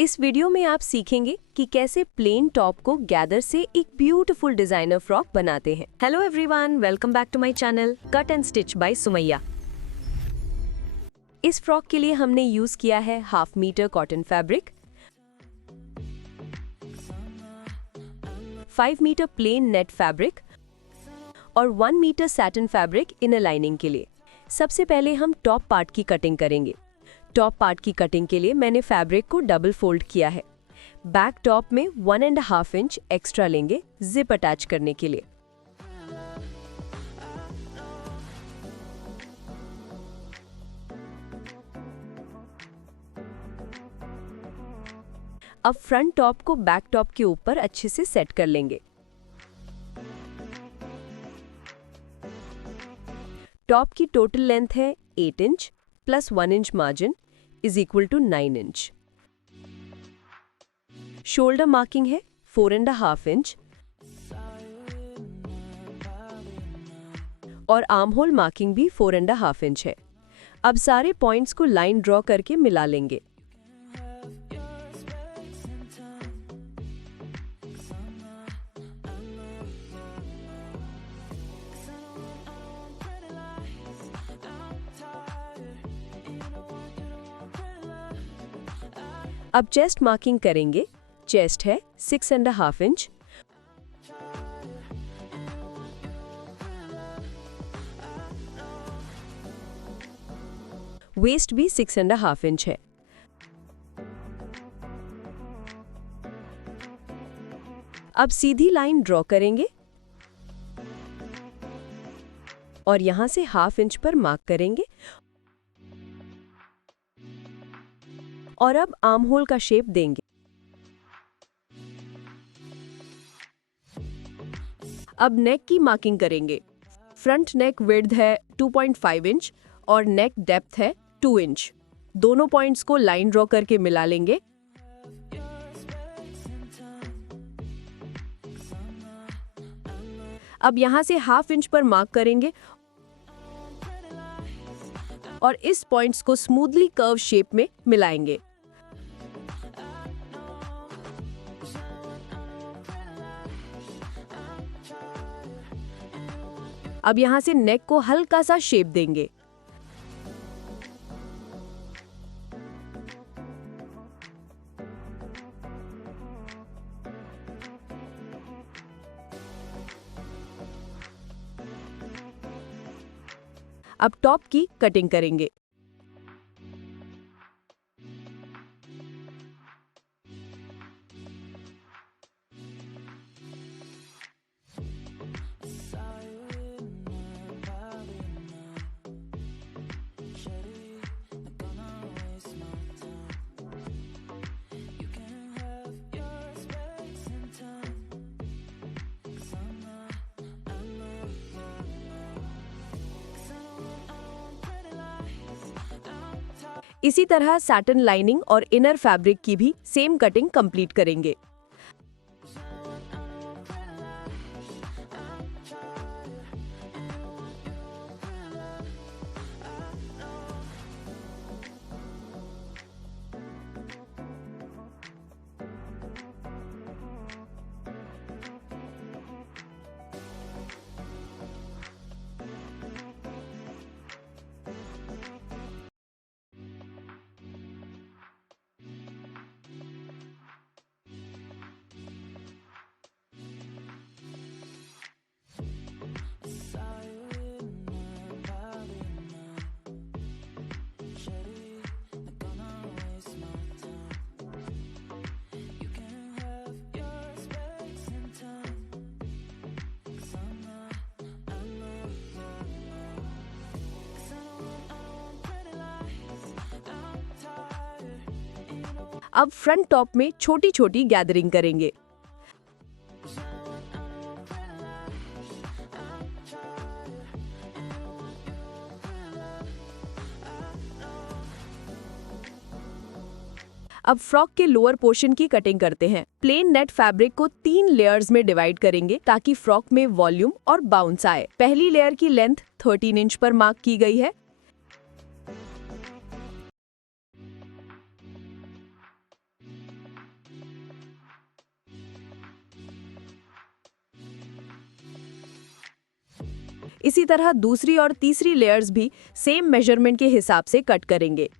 इस वीडियो में आप सीखेंगे कि कैसे प्लेन टॉप को गैदर से एक ब्यूटीफुल डिजाइनर फ्रॉक बनाते हैं। Hello everyone, welcome back to my channel cut and stitch by Sumaiya. इस फ्रॉक के लिए हमने यूज किया है 1/2 metre cotton fabric, 5 metre plain net fabric और 1 metre satin fabric inner lining के लिए। सबसे पहले हम टॉप पार्ट की कटिंग करेंगे। टॉप पार्ट की कटिंग के लिए मैंने फैब्रिक को डबल फोल्ड किया है। बैक टॉप में 1.5 इंच एक्स्ट्रा लेंगे जिप अटैच करने के लिए। अब फ्रंट टॉप को बैक टॉप के ऊपर अच्छे से सेट कर लेंगे। टॉप की टोटल लेंथ है 8 inch plus 1 inch margin is equal to 9 inch. Shoulder marking है 4.5 इंच और आर्म होल मार्किंग भी 4.5 इंच है। अब सारे पॉइंट्स को लाइन ड्रॉ करके मिला लेंगे। अब चेस्ट मार्किंग करेंगे। चेस्ट है 6.5 इंच, वेस्ट भी 6.5 इंच है। अब सीधी लाइन ड्रॉ करेंगे और यहां से 1/2 इंच पर मार्क करेंगे और अब आर्म होल का शेप देंगे। अब नेक की मार्किंग करेंगे। फ्रंट नेक विड्थ है 2.5 इंच और नेक डेप्थ है 2 इंच। दोनों पॉइंट्स को लाइन ड्रॉ करके मिला लेंगे। अब यहां से 1/2 इंच पर मार्क करेंगे और इस पॉइंट्स को स्मूथली कर्व शेप में मिलाएंगे। अब यहां से नेक को हल्का सा शेप देंगे। अब टॉप की कटिंग करेंगे। इसी तरह सैटिन लाइनिंग और इनर फैब्रिक की भी सेम कटिंग कंप्लीट करेंगे। अब फ्रंट टॉप में छोटी छोटी गैदरिंग करेंगे। अब फ्रॉक के लोअर पोर्शन की कटिंग करते हैं। प्लेन नेट फैब्रिक को 3 लेयर्स में डिवाइड करेंगे ताकि फ्रॉक में वॉल्यूम और बाउंस आए। पहली लेयर की लेंथ 13 इंच पर मार्क की गई है। इसी तरह दूसरी और तीसरी लेयर्स भी सेम मेजरमेंट के हिसाब से कट करेंगे।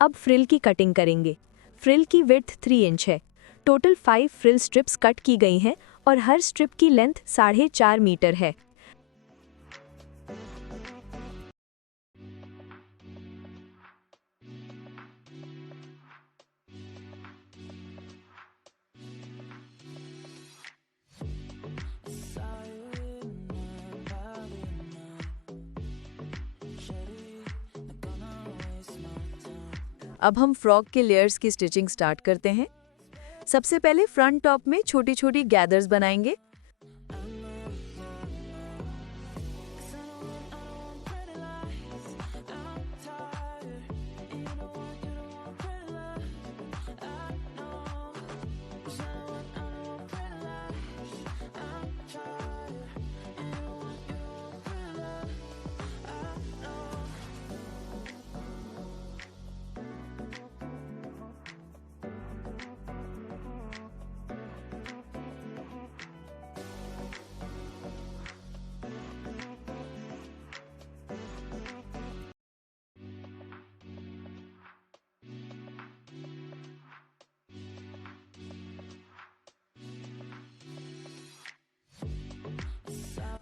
अब फ्रिल की कटिंग करेंगे। फ्रिल की विड्थ 3 इंच है। टोटल 5 फ्रिल स्ट्रिप्स कट की गई हैं और हर स्ट्रिप की लेंथ 4.5 मीटर है। अब हम फ्रॉक के लेयर्स की स्टिचिंग स्टार्ट करते हैं। सबसे पहले फ्रंट टॉप में छोटी छोटी गैदर्स बनाएंगे।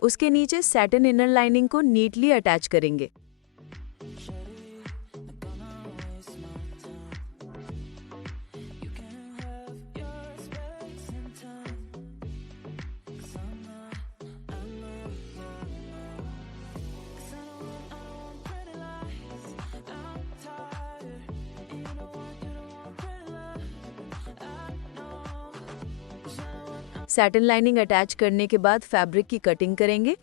उसके नीचे सैटिन इनर लाइनिंग को नीटली अटैच करेंगे। सैटिन लाइनिंग अटैच करने के बाद फैब्रिक की कटिंग करेंगे।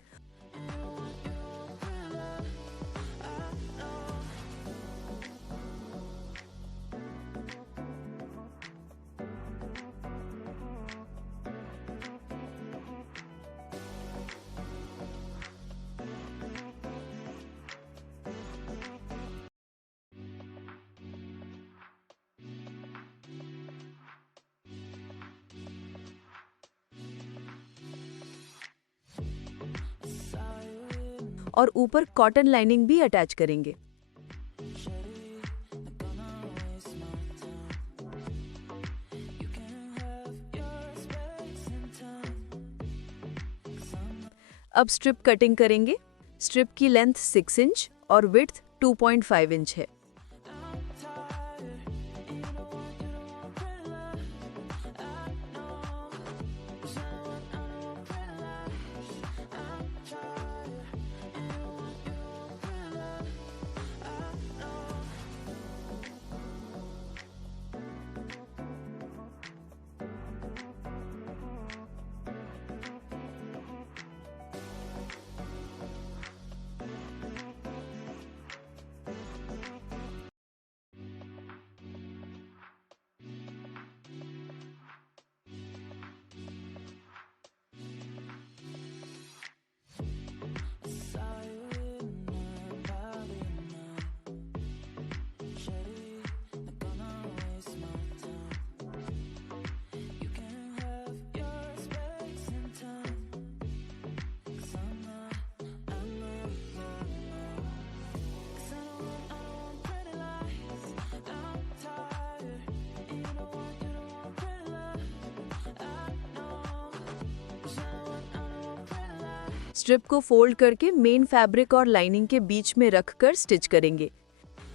और ऊपर कॉटन लाइनिंग भी अटैच करेंगे। अब स्ट्रिप कटिंग करेंगे। स्ट्रिप की लेंथ 6 इंच और विड्थ 2.5 इंच है। स्ट्रिप को फोल्ड करके मेन फैब्रिक और लाइनिंग के बीच में रखकर स्टिच करेंगे।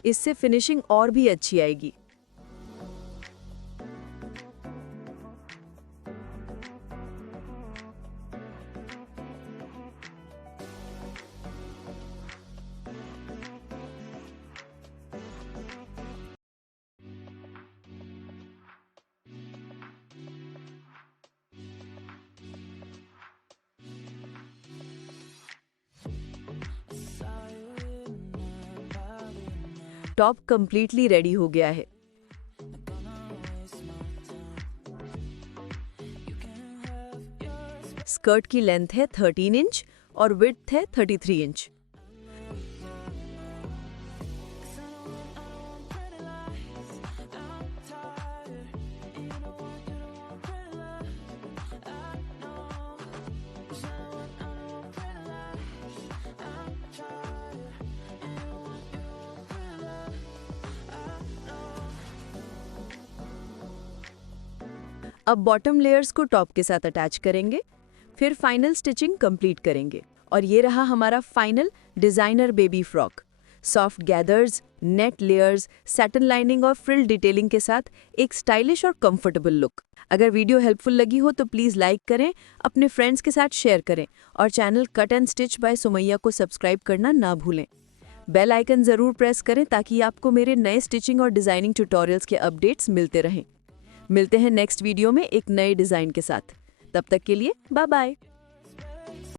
इससे फिनिशिंग और भी अच्छी आएगी। टॉप कंप्लीटली रेडी हो गया है। स्कर्ट की लेंथ है 13 इंच और विड्थ है 33 इंच। अब बॉटम लेयर्स को टॉप के साथ अटैच करेंगे, फिर फाइनल स्टिचिंग कंप्लीट करेंगे और ये रहा हमारा final designer baby frock. Soft gathers, net layers, satin lining और फ्रिल डिटेलिंग के साथ एक स्टाइलिश और कंफर्टेबल लुक। अगर वीडियो हेल्पफुल लगी हो तो प्लीज़ लाइक करें, अपने फ्रेंड्स के साथ शेयर करें और channel cut and stitch by Sumaiya को सब्सक्राइब करना ना भूलें। बेल आइकन ज़रूर प्रेस करें ताकि आपको मेरे नए स्टिचिंग और डिज़ाइनिंग ट्यूटोरियल्स के अपडेट्स मिलते रहें। मिलते हैं नेक्स्ट वीडियो में एक नए डिज़ाइन के साथ। तब तक के लिए बाय बाय।